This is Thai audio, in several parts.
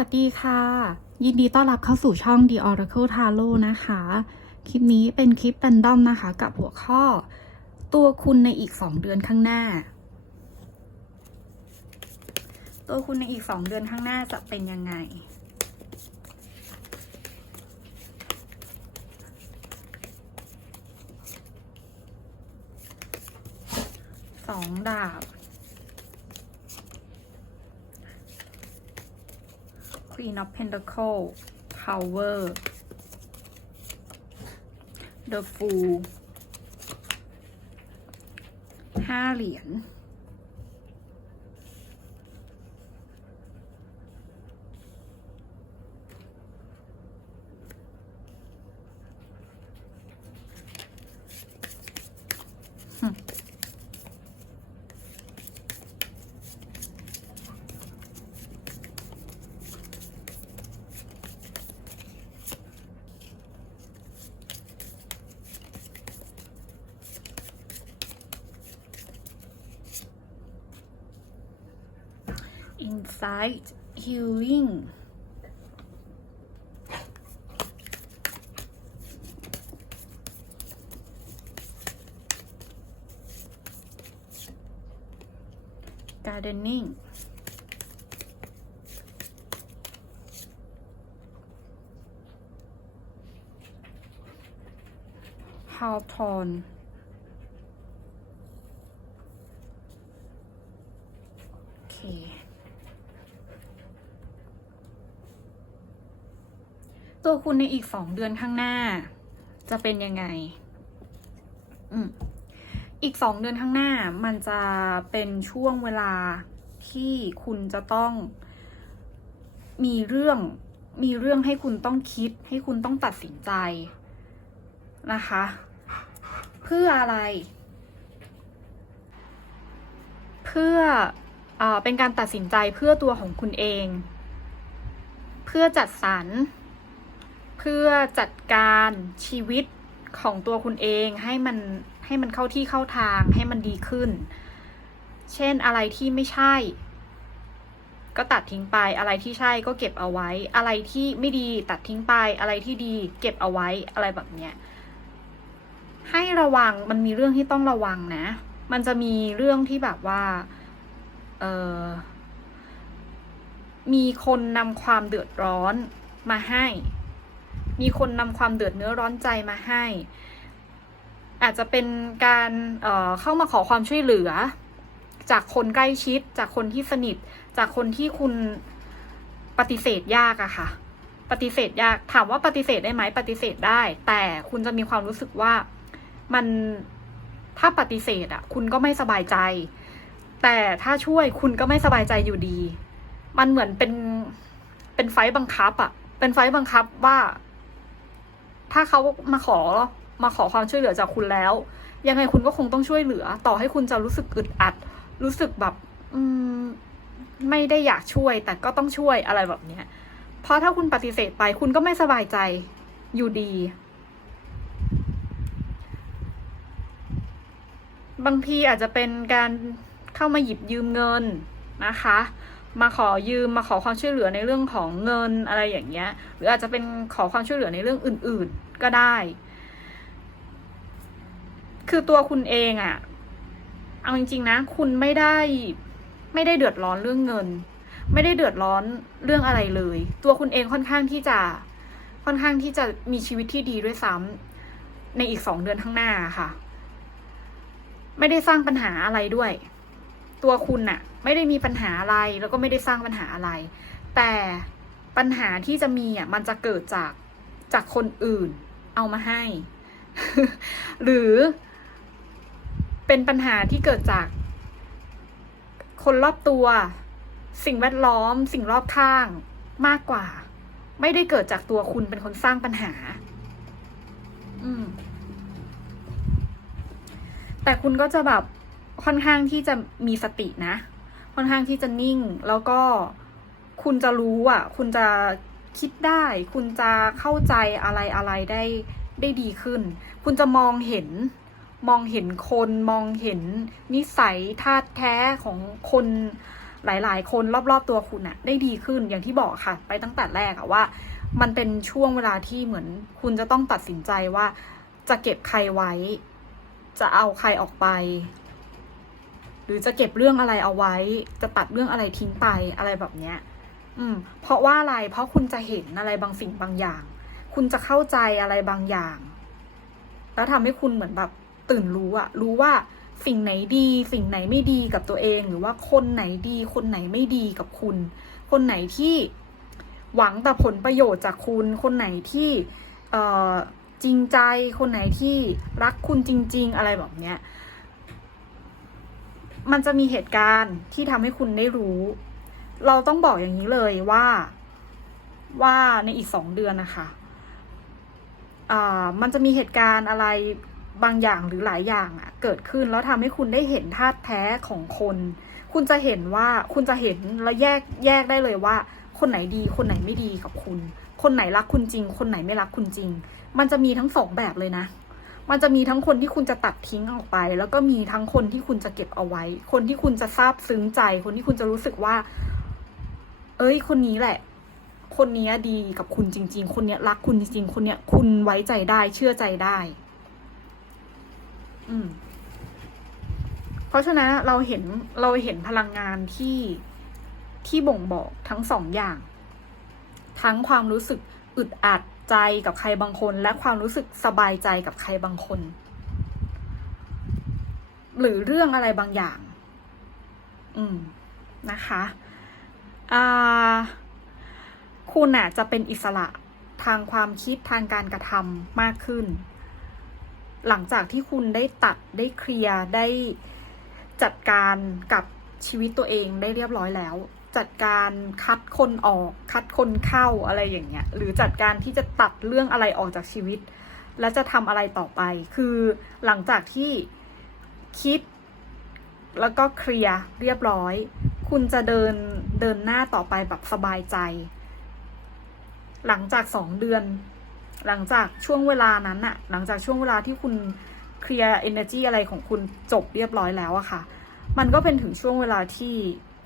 วัสดีค่ะ ยินดีต้อนรับเข้าสู่ช่อง The Oracle Tarot นะคะ คลิปนี้เป็นคลิป r รนดอมนะคะ กับหัวข้อ ตัวคุณในอีก 2 เดือนข้างหน้า ตัวคุณในอีก 2 เดือนข้างหน้าจะเป็นยังไง สองดาบ Queen of Pentacle Power The Fool ห้าเหรียญ Insight Healing การเดนนิ่ง ฮาวทอนโอเค ตัวคุณในอีกสองเดือนข้างหน้า จะเป็นยังไง อืมอีกสองเดือนข้างหน้ามันจะเป็นช่วงเวลาที่คุณจะต้องมีเรื่องมีเรื่องให้คุณต้องคิด ให้คุณต้องตัดสินใจนะคะ เพื่ออะไร เพื่อเอเป็นการตัดสินใจเพื่อตัวของคุณเอง เพื่อจัดสรร พื่อจัดการชีวิตของตัวคุณเองให้มันให้มันเข้าที่เข้าทางให้มันดีขึ้น เช่นอะไรที่ไม่ใช่ ก็ตัดทิ้งไปอะไรที่ใช่ก็เก็บเอาไว้ อะไรที่ไม่ดีตัดทิ้งไปอะไรที่ดี เก็บเอาไว้อะไรแบบเนี้ยให้ระวังมันมีเรื่องที่ต้องระวังนะ มันจะมีเรื่องที่แบบว่าเออมีคนนำความเดือดร้อนมาให้ มีคนนำความเดือดเนื้อร้อนใจมาให้ อาจจะเป็นการเเข้ามาขอความช่วยเหลือ จากคนใกล้ชิด จากคนที่สนิท จากคนที่คุณปฏิเสธยากอะค่ะ ปฏิเสธยากถามว่าปฏิเสธได้ไหมปฏิเสธได้ แต่คุณจะมีความรู้สึกว่ามันถ้าปฏิเสธอะคุณก็ไม่สบายใจ แต่ถ้าช่วยคุณก็ไม่สบายใจอยู่ดี มันเหมือนเป็นเป็นไฟบังคับอะเป็นไฟบังคับว่า ถ้าเขามาขอมาขอความช่วยเหลือจากคุณแล้ว ยังไงคุณก็คงต้องช่วยเหลือ ต่อให้คุณจะรู้สึกอึดอัด รู้สึกแบบ อืม ไม่ได้อยากช่วย แต่ก็ต้องช่วยอะไรแบบเนี้ยเพราะถ้าคุณปฏิเสธไป คุณก็ไม่สบายใจอยู่ดี บางทีอาจจะเป็นการเข้ามาหยิบยืมเงินนะคะ มาขอยืมมาขอความช่วยเหลือในเรื่องของเงินอะไรอย่างเงี้ย หรืออาจจะเป็นขอความช่วยเหลือในเรื่องอื่น ๆก็ได้ คือตัวคุณเองอะเอาจริง ๆ นะ คุณไม่ได้ไม่ได้เดือดร้อนเรื่องเงิน ไม่ได้เดือดร้อนเรื่องอะไรเลย ตัวคุณเองค่อนข้างที่จะค่อนข้างที่จะมีชีวิตที่ดีด้วยซ้ำในอีกสองเดือนข้างหน้าค่ะ ไม่ได้สร้างปัญหาอะไรด้วย ตัวคุณน่ะ ไม่ได้มีปัญหาอะไรแล้วก็ไม่ได้สร้างปัญหาอะไร แต่ปัญหาที่จะมีอะมันจะเกิดจากจากคนอื่นเอามาให้ หรือเป็นปัญหาที่เกิดจากคนรอบตัว สิ่งแวดล้อม สิ่งรอบข้างมากกว่า ไม่ได้เกิดจากตัวคุณเป็นคนสร้างปัญหา อืม แต่คุณก็จะแบบค่อนข้างที่จะมีสตินะ ค่อนข้างที่จะนิ่ง แล้วก็คุณจะรู้อะ คุณจะคิดได้ คุณจะเข้าใจอะไรอะไรได้ได้ดีขึ้น คุณจะมองเห็น มองเห็นคนมองเห็นนิสัยธาแท้ของคนหลาย ๆ คนรอบ ๆ ตัวคุณอะได้ดีขึ้นอย่างที่บอกค่ะ ไปตั้งแต่แรกอะว่า มันเป็นช่วงเวลาที่เหมือน คุณจะต้องตัดสินใจว่าจะเก็บใครไว้ จะเอาใครออกไป หรือจะเก็บเรื่องอะไรเอาไว้ จะตัดเรื่องอะไรทิ้งไปอะไรแบบเนี้ย อืม เพราะว่าอะไร เพราะคุณจะเห็นอะไรบางสิ่งบางอย่าง คุณจะเข้าใจอะไรบางอย่าง แล้วทำให้คุณเหมือนแบบตื่นรู้อะรู้ว่าสิ่งไหนดี สิ่งไหนไม่ดีกับตัวเอง หรือว่าคนไหนดี คนไหนไม่ดีกับคุณ คนไหนที่หวังแต่ผลประโยชน์จากคุณ คนไหนที่จริงใจ คนไหนที่รักคุณจริง ๆ อะไรแบบเนี้ย มันจะมีเหตุการณ์ที่ทำให้คุณได้รู้ เราต้องบอกอย่างนี้เลยว่า ว่าในอีกสองเดือนนะคะอ่ามันจะมีเหตุการณ์อะไรบางอย่างหรือหลายอย่างอะเกิดขึ้นแล้วทำให้คุณได้เห็นธาตุแท้ของคน คุณจะเห็นว่าคุณจะเห็นและแยกแยกได้เลยว่า คนไหนดี คนไหนไม่ดีกับคุณ คนไหนรักคุณจริง คนไหนไม่รักคุณจริง มันจะมีทั้งสองแบบเลยนะ มันจะมีทั้งคนที่คุณจะตัดทิ้งออกไป แล้วก็มีทั้งคนที่คุณจะเก็บเอาไว้ คนที่คุณจะซาบซึ้งใจ คนที่คุณจะรู้สึกว่า เอ้ย คนนี้แหละ คนนี้ดีกับคุณจริง ๆ คนนี้รักคุณจริงๆ คนนี้คุณไว้ใจได้เชื่อใจได้ อืม เพราะฉะนั้นเราเห็นเราเห็นพลังงานที่ที่บ่งบอกทั้งสองอย่าง ทั้งความรู้สึกอึดอัด ใจกับใครบางคน และความรู้สึกสบายใจกับใครบางคน หรือเรื่องอะไรบางอย่าง อืมนะคะอ่าคุณน่ะจะเป็นอิสระทางความคิดทางการกระทำมากขึ้น หลังจากที่คุณได้ตัดได้เคลียร์ได้จัดการกับชีวิตตัวเองได้เรียบร้อยแล้ว จัดการคัดคนออก คัดคนเข้าอะไรอย่างเงี้ย หรือจัดการที่จะตัดเรื่องอะไรออกจากชีวิต แล้วจะทำอะไรต่อไป คือหลังจากที่คิด แล้วก็เคลียร์เรียบร้อย คุณจะเดินเดินหน้าต่อไปแบบสบายใจ หลังจากสองเดือน หลังจากช่วงเวลานั้นอะหลังจากช่วงเวลาที่คุณเคลียร์ energy อะไรของคุณจบเรียบร้อยแล้วอะค่ะ มันก็เป็นถึงช่วงเวลาที่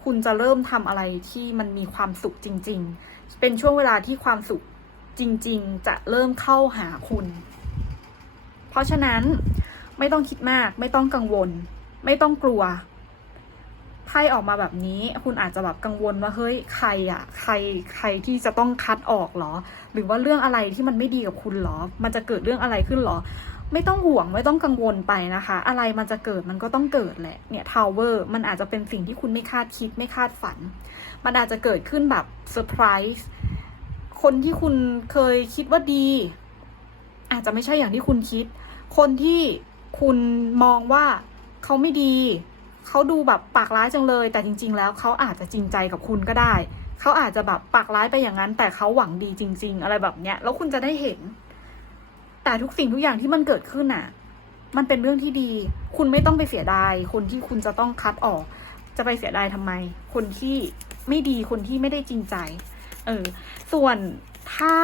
คุณจะเริ่มทำอะไรที่มันมีความสุขจริง ๆ เป็นช่วงเวลาที่ความสุขจริง ๆ จะเริ่มเข้าหาคุณ เพราะฉะนั้นไม่ต้องคิดมาก ไม่ต้องกังวล ไม่ต้องกลัวไพ่ออกมาแบบนี้คุณอาจจะแบบกังวลว่าเฮ้ยใครอะใครใครที่จะต้องคัดออกเหรอ หรือว่าเรื่องอะไรที่มันไม่ดีกับคุณเหรอ มันจะเกิดเรื่องอะไรขึ้นเหรอ ไม่ต้องห่วงไม่ต้องกังวลไปนะคะ อะไรมันจะเกิดมันก็ต้องเกิดแหละเนี่ยทาวเวอร์มันอาจจะเป็นสิ่งที่คุณไม่คาดคิดไม่คาดฝัน มันอาจจะเกิดขึ้นแบบเซอร์ไพรส์คนที่คุณเคยคิดว่าดี อาจจะไม่ใช่อย่างที่คุณคิด คนที่คุณมองว่าเขาไม่ดี เขาดูแบบปากร้ายจังเลย แต่จริง ๆ แล้วเขาอาจจะจริงใจกับคุณก็ได้ เขาอาจจะแบบปากร้ายไปอย่างนั้น แต่เขาหวังดีจริง ๆ อะไรแบบเนี้ยแล้วคุณจะได้เห็น แต่ทุกสิ่งทุกอย่างที่มันเกิดขึ้นอะ มันเป็นเรื่องที่ดี คุณไม่ต้องไปเสียดาย คนที่คุณจะต้องคัดออก จะไปเสียดายทำไม คนที่ไม่ดี คนที่ไม่ได้จริงใจ เออ ส่วนถ้า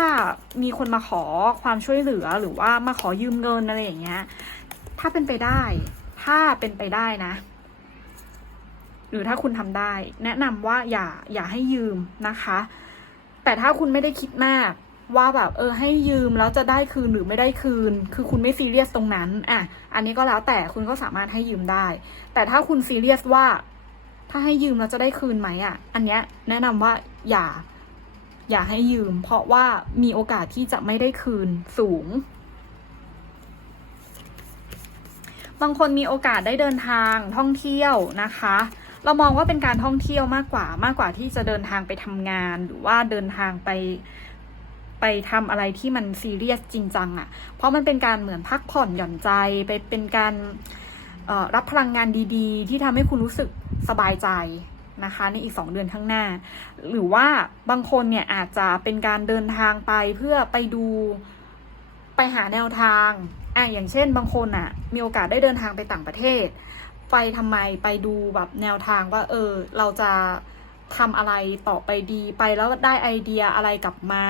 มีคนมาขอความช่วยเหลือหรือว่ามาขอยืมเงินอะไรอย่างเงี้ย ถ้าเป็นไปได้ ถ้าเป็นไปได้นะ หรือถ้าคุณทำได้ แนะนำว่าอย่าอย่าให้ยืมนะคะ แต่ถ้าคุณไม่ได้คิดมาก ว่าแบบเออให้ยืมแล้วจะได้คืนหรือไม่ได้คืน คือคุณไม่ซีเรียสตรงนั้นอะอันนี้ก็แล้วแต่คุณก็สามารถให้ยืมได้ แต่ถ้าคุณซีเรียสว่า ถ้าให้ยืมแล้วจะได้คืนไหมอะ อันเนี้ยแนะนำว่าอย่า อย่าให้ยืม เพราะว่ามีโอกาสที่จะไม่ได้คืนสูง บางคนมีโอกาสได้เดินทางท่องเที่ยวนะคะเรามองว่าเป็นการท่องเที่ยวมากกว่ามากกว่าที่จะเดินทางไปทำงาน หรือว่าเดินทางไป ไปทำอะไรที่มันซีเรียสจริงจังอะ่ะ เพราะมันเป็นการเหมือนพักผ่อนหย่อนใจไปเป็นการรับพลังงานดีๆ ที่ทำให้คุณรู้สึกสบายใจนะคะในอีกสองเดือนข้างหน้า หรือว่าบางคนเนี่ยอาจจะเป็นการเดินทางไปเพื่อไปดูไปหาแนวทางอะอย่างเช่นบางคนอะมีโอกาสได้เดินทางไปต่างประเทศ ไปทำไมไปดูแบบแนวทางว่าเออเราจะ ทำอะไรต่อไปดีไปแล้วได้ไอเดียอะไรกลับมา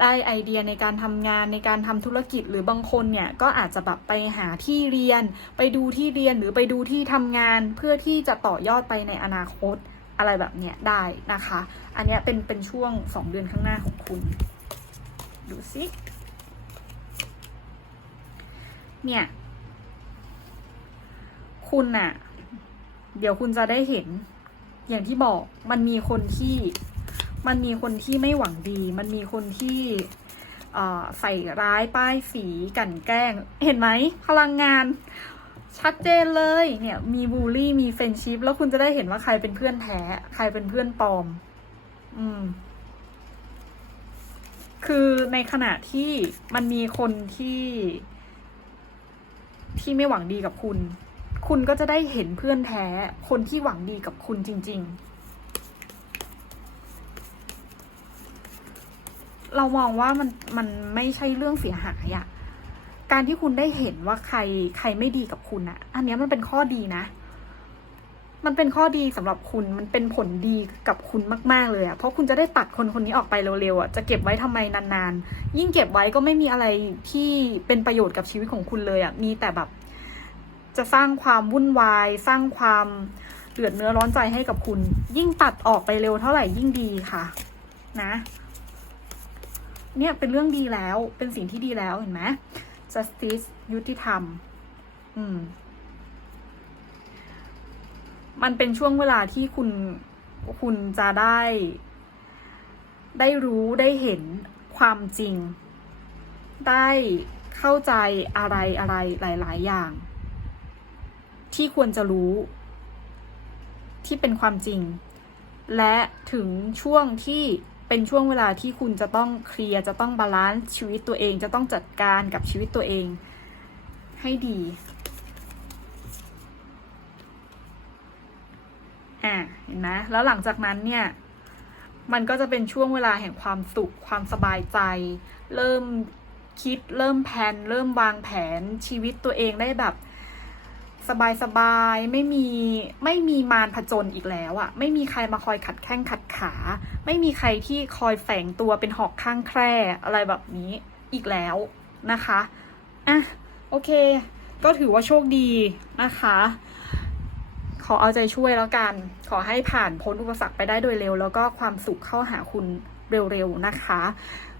ได้ไอเดียในการทำงานในการทำธุรกิจหรือบางคนเนี่ยก็อาจจะแบบไปหาที่เรียน ไปดูที่เรียนหรือไปดูที่ทำงาน เพื่อที่จะต่อยอดไปในอนาคตอะไรแบบเนี้ยได้นะคะ อันเนี้ยเป็นเป็นช่วงสองเดือนข้างหน้าของคุณ ดูสิเนี่ยคุณน่ะเดี๋ยวคุณจะได้เห็น อย่างที่บอกมันมีคนที่มันมีคนที่ไม่หวังดี มันมีคนที่ใส่ร้ายป้ายสีกันแกล้ง เห็นไหมพลังงาน ชัดเจนเลยเนี่ยมีบูลลี่มีเฟนชิพแล้วคุณจะได้เห็นว่าใครเป็นเพื่อนแท้ ใครเป็นเพื่อนปลอม อืม คือในขณะที่มันมีคนที่ที่ไม่หวังดีกับคุณ คุณก็จะได้เห็นเพื่อนแท้ คนที่หวังดีกับคุณจริง ๆ เรามองว่ามันมันไม่ใช่เรื่องเสียหายอะการที่คุณได้เห็นว่าใครใครไม่ดีกับคุณอะอันนี้มันเป็นข้อดีนะ มันเป็นข้อดีสำหรับคุณ มันเป็นผลดีกับคุณมาก ๆ เลยอะเพราะคุณจะได้ตัดคนคนนี้ออกไปเร็วๆอะจะเก็บไว้ทำไมนานๆ ยิ่งเก็บไว้ก็ไม่มีอะไรที่เป็นประโยชน์กับชีวิตของคุณเลยอะมีแต่แบบ จะสร้างความวุ่นวาย สร้างความเดือดเนื้อร้อนใจให้กับคุณ ยิ่งตัดออกไปเร็วเท่าไหร่ยิ่งดีค่ะ นะ เนี่ยเป็นเรื่องดีแล้วเป็นสิ่งที่ดีแล้วเห็นไหม justice ยุติธรรม อืม มันเป็นช่วงเวลาที่คุณคุณจะได้ ได้รู้ได้เห็นความจริง ได้เข้าใจอะไรอะไรหลาย ๆ อย่าง ที่ควรจะรู้ ที่เป็นความจริง และถึงช่วงที่เป็นช่วงเวลาที่คุณจะต้องเคลียร์จะต้องบาลานซ์ชีวิตตัวเอง จะต้องจัดการกับชีวิตตัวเอง ให้ดีอะเห็นไหมแล้วหลังจากนั้นเนี่ย มันก็จะเป็นช่วงเวลาแห่งความสุข ความสบายใจ เริ่มคิด เริ่มแผนเริ่มวางแผนชีวิตตัวเองได้แบบ สบายๆ ไม่มีไม่มีมารผจญอีกแล้วอะไม่มีใครมาคอยขัดแข้งขัดขา ไม่มีใครที่คอยแฝงตัวเป็นหอกข้างแคร่อะไรแบบนี้อีกแล้วนะคะอะโอเค ก็ถือว่าโชคดีนะคะ ขอเอาใจช่วยแล้วกัน ขอให้ผ่านพ้นอุปสรรคไปได้โดยเร็ว แล้วก็ความสุขเข้าหาคุณเร็วๆนะคะ